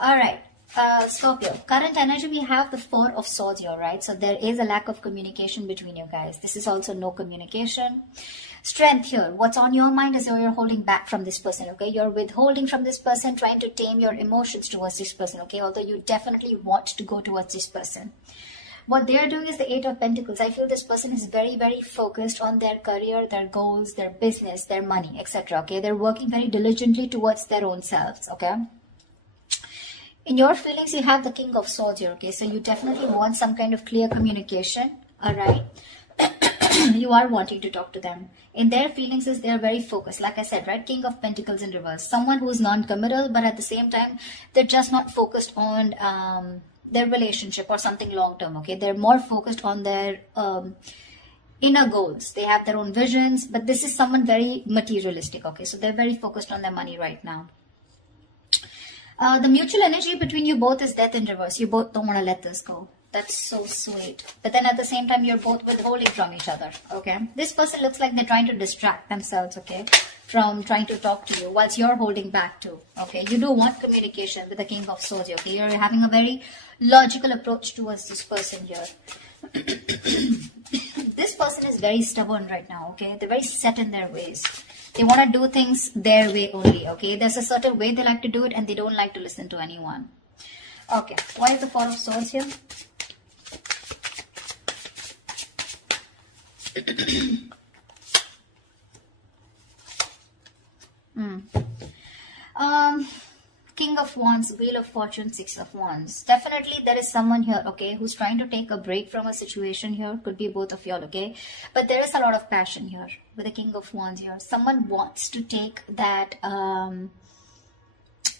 All right. Scorpio, current energy, we have the Four of Swords here, right? So there is a lack of communication between you guys. This is also no communication. Strength here. What's on your mind is you're holding back from this person, okay? You're withholding from this person, trying to tame your emotions towards this person, okay? Although you definitely want to go towards this person. What they're doing is the Eight of Pentacles. I feel this person is very, very focused on their career, their goals, their business, their money, etc. Okay, they're working very diligently towards their own selves. Okay. In your feelings, you have the King of Swords here. Okay, so you definitely want some kind of clear communication. All right. You are wanting to talk to them. In their feelings, is they're very focused. Like I said, right? King of Pentacles in reverse. Someone who's non-committal, but at the same time, they're just not focused on their relationship or something long term. Okay, they're more focused on their inner goals. They have their own visions, but this is someone very materialistic. Okay, so they're very focused on their money right now. The mutual energy between you both is death in reverse. You both don't want to let this go. That's so sweet. But then at the same time, you're both withholding from each other. Okay, this person looks like they're trying to distract themselves, okay, from trying to talk to you, whilst you're holding back too. Okay, you do want communication with the King of Swords. Okay, you're having a very logical approach towards this person here. This person is very stubborn right now. Okay, they're very set in their ways. They want to do things their way only. Okay, there's a certain way they like to do it, and they don't like to listen to anyone. Okay, why is the Four of Swords here? King of Wands, Wheel of Fortune, Six of Wands. Definitely there is someone here, okay, who's trying to take a break from a situation here. Could be both of y'all, okay? But there is a lot of passion here with the King of Wands here. Someone wants to take that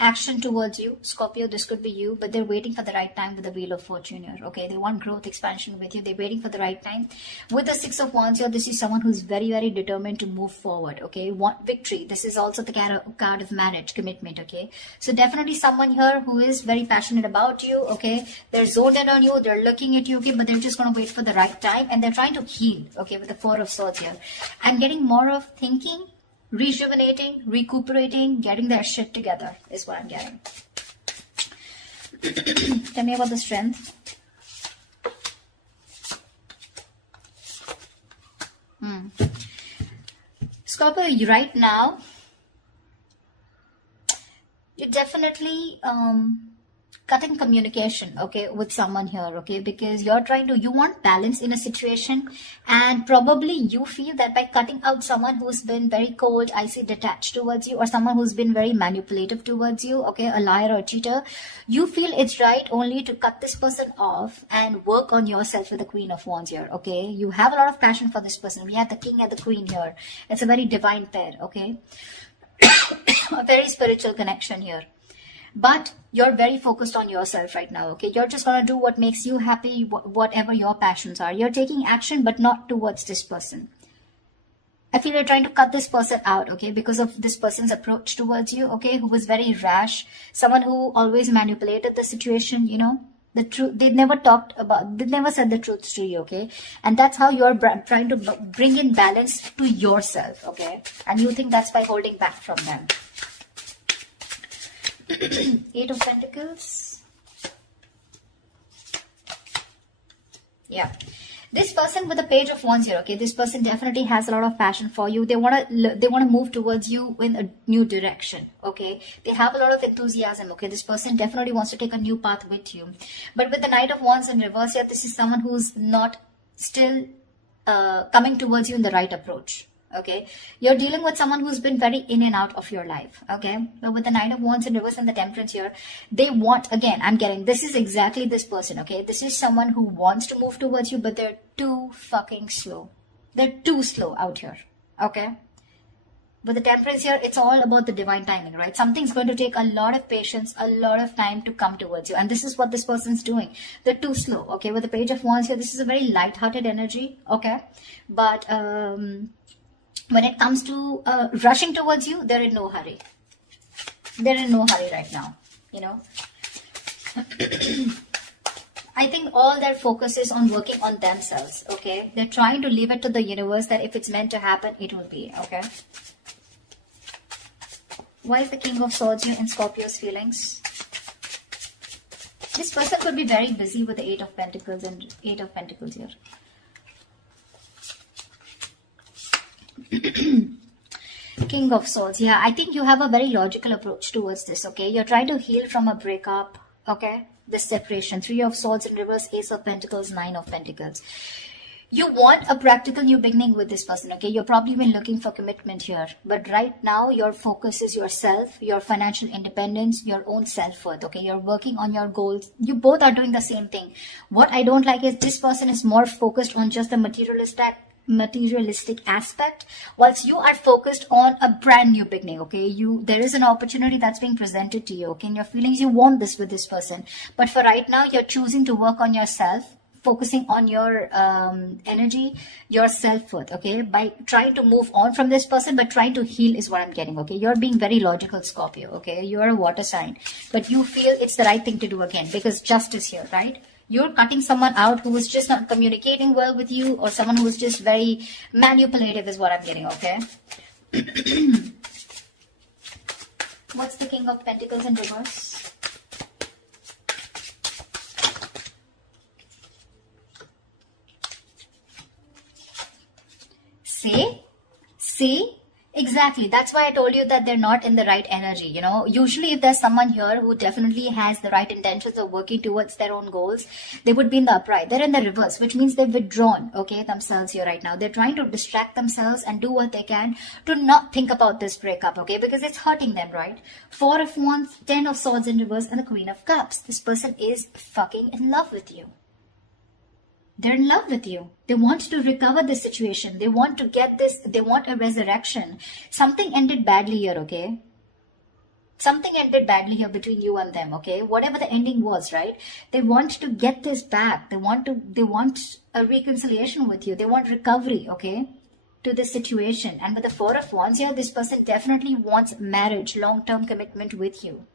action towards you, Scorpio. This could be you, but they're waiting for the right time with the Wheel of Fortune here. Okay, they want growth, expansion with you. They're waiting for the right time. With the Six of Wands here, this is someone who's very, very determined to move forward. Okay, want victory. This is also the card of marriage, commitment. Okay, so definitely someone here who is very passionate about you. Okay, they're zoned in on you. They're looking at you. Okay, but they're just gonna wait for the right time, and they're trying to heal. Okay, with the Four of Swords here, I'm getting more of thinking, rejuvenating, recuperating, getting their shit together is what I'm getting. Tell me about the strength. Scorpio, right now, you're definitely cutting communication, okay, with someone here, okay, because you want balance in a situation, and probably you feel that by cutting out someone who's been very cold, icy, detached towards you, or someone who's been very manipulative towards you, okay, a liar or a cheater, you feel it's right only to cut this person off and work on yourself with the Queen of Wands here, okay. You have a lot of passion for this person. We have the King and the Queen here. It's a very divine pair, okay. A very spiritual connection here. But you're very focused on yourself right now, okay? You're just going to do what makes you happy, whatever your passions are. You're taking action, but not towards this person. I feel you're trying to cut this person out, okay? Because of this person's approach towards you, okay? Who was very rash. Someone who always manipulated the situation, you know? The truth, they never said the truth to you, okay? And that's how you're trying to bring in balance to yourself, okay? And you think that's by holding back from them. Eight of Pentacles. Yeah, this person with the Page of Wands here, okay, this person definitely has a lot of passion for you. They want to move towards you in a new direction, okay. They have a lot of enthusiasm, okay. This person definitely wants to take a new path with you. But with the Knight of Wands in reverse here, this is someone who's not still coming towards you in the right approach. Okay, you're dealing with someone who's been very in and out of your life. Okay, but with the Nine of Wands in reverse and the Temperance here, they want, again, I'm getting, this is exactly this person. Okay, this is someone who wants to move towards you, but they're too fucking slow. They're too slow out here. Okay, with the Temperance here, it's all about the divine timing, right? Something's going to take a lot of patience, a lot of time to come towards you, and this is what this person's doing. They're too slow. Okay, with the Page of Wands here, this is a very light-hearted energy. Okay, but when it comes to rushing towards you, they're in no hurry. They're in no hurry right now, you know. I think all their focus is on working on themselves, okay. They're trying to leave it to the universe that if it's meant to happen, it will be, okay. Why is the King of Swords here in Scorpio's feelings? This person could be very busy with the 8 of Pentacles and 8 of Pentacles here. King of Swords. Yeah, I think you have a very logical approach towards this, okay? You're trying to heal from a breakup, okay? This separation. 3 of Swords in reverse, Ace of Pentacles, 9 of Pentacles. You want a practical new beginning with this person, okay? You're probably been looking for commitment here. But right now, your focus is yourself, your financial independence, your own self-worth, okay? You're working on your goals. You both are doing the same thing. What I don't like is this person is more focused on just the materialistic aspect, whilst you are focused on a brand new beginning, okay? There is an opportunity that's being presented to you, okay? In your feelings, you want this with this person. But for right now, you're choosing to work on yourself, focusing on your energy, your self-worth, okay? By trying to move on from this person, but trying to heal is what I'm getting, okay? You're being very logical, Scorpio, okay? You're a water sign, but you feel it's the right thing to do again because justice here, right? You're cutting someone out who is just not communicating well with you, or someone who is just very manipulative is what I'm getting, okay? What's the King of Pentacles in reverse? See? Exactly. That's why I told you that they're not in the right energy. You know, usually if there's someone here who definitely has the right intentions of working towards their own goals, they would be in the upright. They're in the reverse, which means they've withdrawn, okay, themselves here right now. They're trying to distract themselves and do what they can to not think about this breakup, okay, because it's hurting them, right? 4 of Wands, 10 of Swords in reverse, and the Queen of Cups. This person is fucking in love with you. They're in love with you. They want to recover this situation. They want to get this. They want a resurrection. Something ended badly here, okay? Something ended badly here between you and them, okay? Whatever the ending was, right? They want to get this back. They want a reconciliation with you. They want recovery, okay? To this situation. And with the 4 of Wands here, this person definitely wants marriage, long-term commitment with you.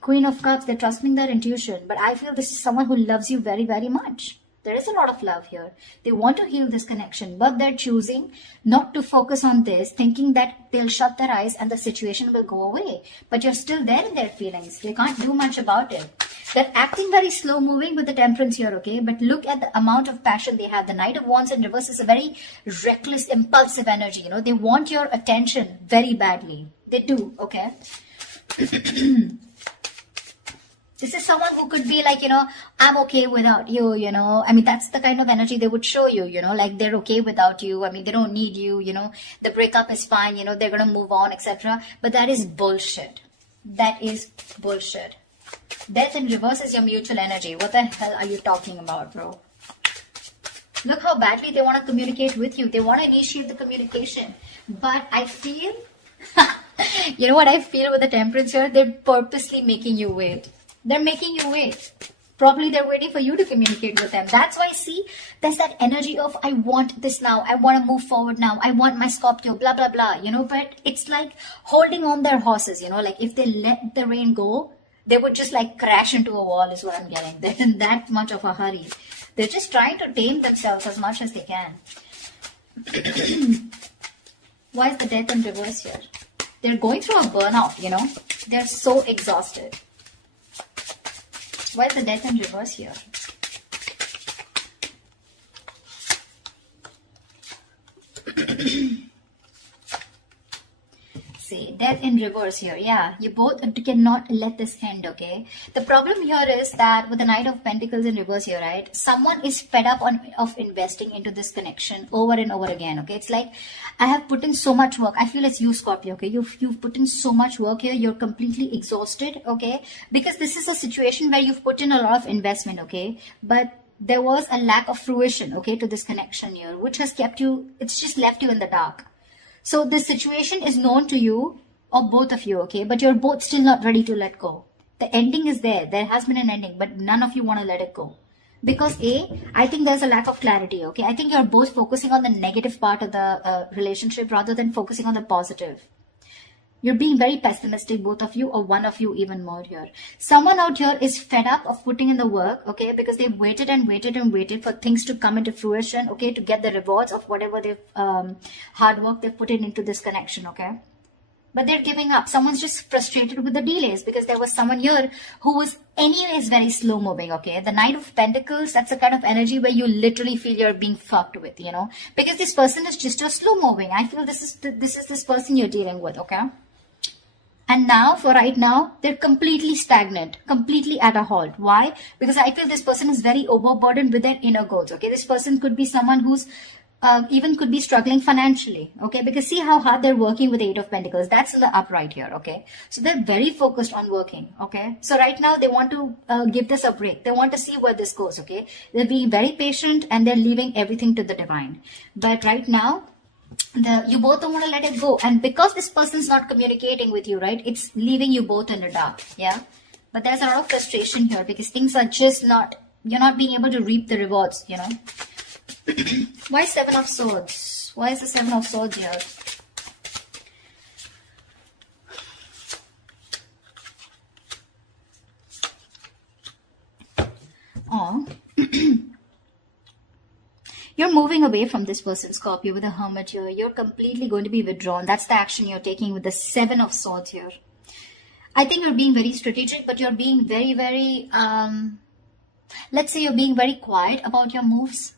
Queen of Cups, they're trusting their intuition. But I feel this is someone who loves you very, very much. There is a lot of love here. They want to heal this connection, but they're choosing not to focus on this, thinking that they'll shut their eyes and the situation will go away. But you're still there in their feelings. They can't do much about it. They're acting very slow moving with the Temperance here, okay? But look at the amount of passion they have. The Knight of Wands in reverse is a very reckless, impulsive energy. You know, they want your attention very badly. They do, okay? This is someone who could be like, you know, I'm okay without you, you know. I mean, that's the kind of energy they would show you, you know, like they're okay without you. I mean, they don't need you, you know. The breakup is fine, you know, they're going to move on, etc. But that is bullshit. That is bullshit. Death in reverse is your mutual energy. What the hell are you talking about, bro? Look how badly they want to communicate with you. They want to initiate the communication. But I feel, you know what I feel with the Temperance here? They're purposely making you wait. They're making you wait. Probably they're waiting for you to communicate with them. That's why, see, there's that energy of, I want this now. I want to move forward now. I want my Scorpio, blah, blah, blah. You know, but it's like holding on their horses, you know, like if they let the rain go, they would just like crash into a wall is what I'm getting. They're in that much of a hurry. They're just trying to tame themselves as much as they can. Why is the Death in reverse here? They're going through a burnout, you know. They're so exhausted. Why is the Death in reverse here? See, Death in reverse here. Yeah, you both cannot let this end, okay? The problem here is that with the Knight of Pentacles in reverse here, right? Someone is fed up of investing into this connection over and over again, okay? It's like, I have put in so much work. I feel it's you, Scorpio, okay? You've put in so much work here. You're completely exhausted, okay? Because this is a situation where you've put in a lot of investment, okay? But there was a lack of fruition, okay, to this connection here, which has kept you, it's just left you in the dark. So this situation is known to you, or both of you, okay? But you're both still not ready to let go. The ending is there. There has been an ending, but none of you want to let it go. Because I think there's a lack of clarity, okay? I think you're both focusing on the negative part of the relationship rather than focusing on the positive. You're being very pessimistic, both of you, or one of you even more here. Someone out here is fed up of putting in the work, okay? Because they've waited and waited and waited for things to come into fruition, okay? To get the rewards of whatever they've, hard work they've put into this connection, okay? but they're giving up. Someone's just frustrated with the delays because there was someone here who was anyways very slow moving, okay? The Knight of Pentacles, that's the kind of energy where you literally feel you're being fucked with, you know? Because this person is just a slow moving. I feel this is this person you're dealing with, okay? And now, for right now, they're completely stagnant, completely at a halt. Why? Because I feel this person is very overburdened with their inner goals, okay? This person could be someone who's even could be struggling financially, okay? Because see how hard they're working with the Eight of Pentacles. That's in the upright here, okay? So they're very focused on working, okay? So right now they want to give this a break. They want to see where this goes, okay? They're being very patient and they're leaving everything to the divine. But right now, you both don't want to let it go. And because this person's not communicating with you, right? It's leaving you both in the dark, yeah? But there's a lot of frustration here because things are just not, you're not being able to reap the rewards, you know? Why Seven of Swords? Why is the Seven of Swords here? Oh. You're moving away from this person, Scorpio, with the Hermit here. You're completely going to be withdrawn. That's the action you're taking with the Seven of Swords here. I think you're being very strategic, but you're being very, very, let's say you're being very quiet about your moves.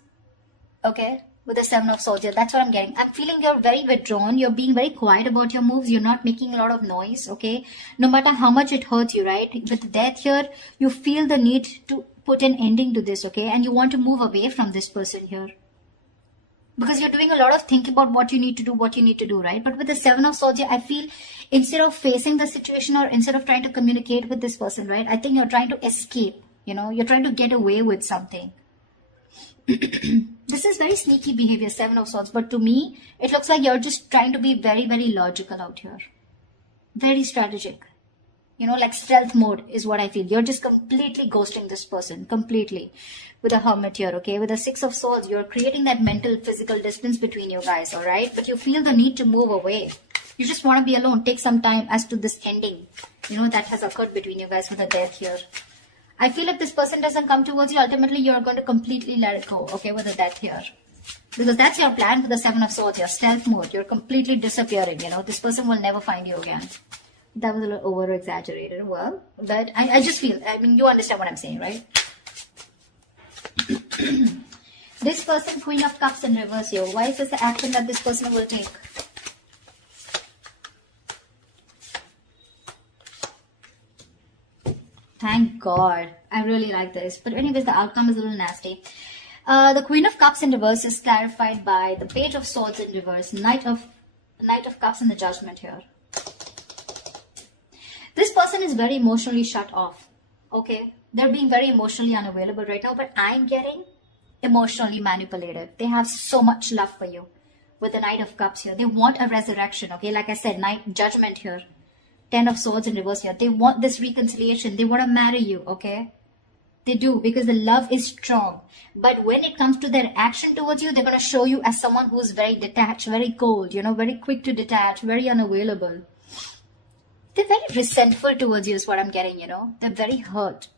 Okay, with the Seven of Swords here, that's what I'm getting. I'm feeling you're very withdrawn. You're being very quiet about your moves. You're not making a lot of noise, okay? No matter how much it hurts you, right? With death here, you feel the need to put an ending to this, okay? And you want to move away from this person here. Because you're doing a lot of thinking about what you need to do, right? But with the Seven of Swords here, I feel instead of facing the situation or instead of trying to communicate with this person, right? I think you're trying to escape, you know? You're trying to get away with something. This is very sneaky behavior, Seven of Swords, but to me, it looks like you're just trying to be very, very logical out here. Very strategic. You know, like stealth mode is what I feel. You're just completely ghosting this person, completely. With the Hermit here, okay? With the Six of Swords, you're creating that mental, physical distance between you guys, alright? But you feel the need to move away. You just want to be alone. Take some time as to this ending, you know, that has occurred between you guys with the Death here. I feel if this person doesn't come towards you, ultimately you're going to completely let it go, okay, with the Death here. Because that's your plan for the Seven of Swords, your stealth mode. You're completely disappearing, you know. This person will never find you again. That was a little over-exaggerated. Well, but I just feel, I mean, you understand what I'm saying, right? This person, Queen of Cups in reverse here. Why is this the action that this person will take? Thank God. I really like this. But anyways, the outcome is a little nasty. The Queen of Cups in reverse is clarified by the Page of Swords in reverse. Knight of Cups in the Judgment here. This person is very emotionally shut off. Okay? They're being very emotionally unavailable right now. But I'm getting emotionally manipulative. They have so much love for you. With the Knight of Cups here. They want a resurrection. Okay? Like I said, Judgment here. Ten of Swords in reverse here. They want this reconciliation. They want to marry you, okay? They do, because the love is strong. But when it comes to their action towards you, they're going to show you as someone who's very detached, very cold, you know, very quick to detach, very unavailable. They're very resentful towards you is what I'm getting, you know. They're very hurt.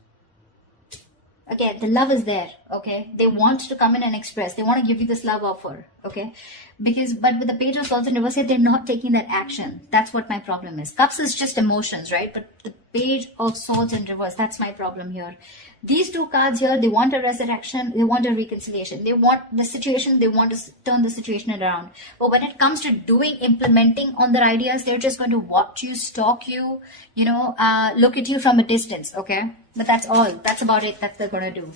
Again, the love is there, okay? They want to come in and express. They want to give you this love offer, okay? But with the Page of Swords in reverse here, they're not taking that action. That's what my problem is. Cups is just emotions, right? But the Page of Swords in reverse, that's my problem here. These two cards here, they want a resurrection, they want a reconciliation. They want the situation, they want to turn the situation around. But when it comes to implementing on their ideas, they're just going to watch you, stalk you, you know, look at you from a distance, okay? But that's all. That's about it that they're going to do.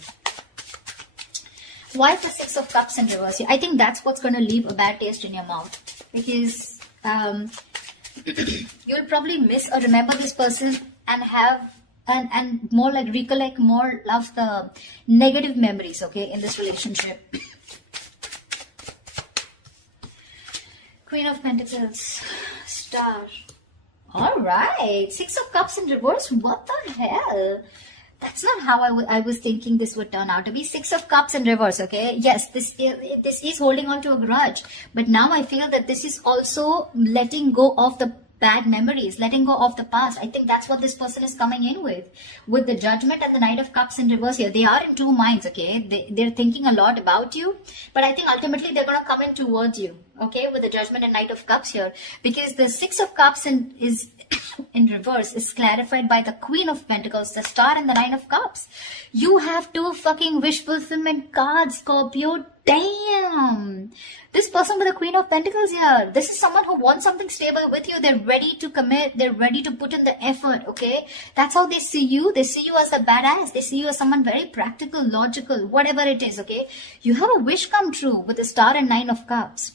Why the Six of Cups in reverse? I think that's what's going to leave a bad taste in your mouth. Because you'll probably miss or remember this person and have and more like recollect more of the negative memories, okay, in this relationship. Queen of Pentacles, Star. Alright, Six of Cups in reverse. What the hell? That's not how I was thinking this would turn out to be. Six of Cups in reverse, okay? Yes, this is holding on to a grudge. But now I feel that this is also letting go of the bad memories, letting go of the past. I think that's what this person is coming in with the Judgment and the Knight of Cups in reverse here. They are in two minds, okay? They're thinking a lot about you, but I think ultimately they're going to come in towards you, okay, with the Judgment and Knight of Cups here, because the Six of Cups is in reverse is clarified by the Queen of Pentacles, the Star, and the Nine of Cups. You have two fucking wish fulfillment cards, Scorpio. Damn! This person with the Queen of Pentacles here, this is someone who wants something stable with you. They're ready to commit. They're ready to put in the effort, okay? That's how they see you. They see you as a badass. They see you as someone very practical, logical, whatever it is, okay? You have a wish come true with the Star and Nine of Cups.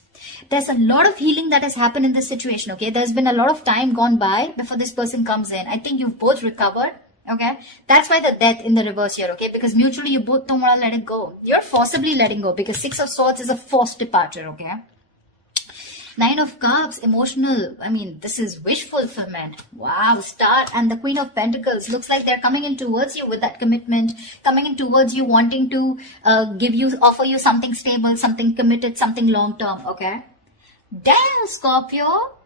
There's a lot of healing that has happened in this situation, okay? There's been a lot of time gone by before this person comes in. I think you've both recovered, okay? That's why the Death in the reverse here, okay? Because mutually you both don't want to let it go. You're forcibly letting go because Six of Swords is a forced departure, okay? Nine of Cups, emotional. I mean, this is wish fulfillment. Wow, Star and the Queen of Pentacles. Looks like they're coming in towards you with that commitment. Coming in towards you, wanting to offer you something stable, something committed, something long-term, okay? Damn, Scorpio.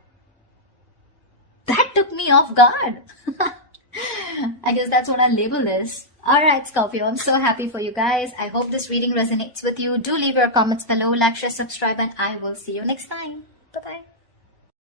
That took me off guard. I guess that's what our label is. Alright, Scorpio, I'm so happy for you guys. I hope this reading resonates with you. Do leave your comments below, like, share, subscribe, and I will see you next time. Bye-bye.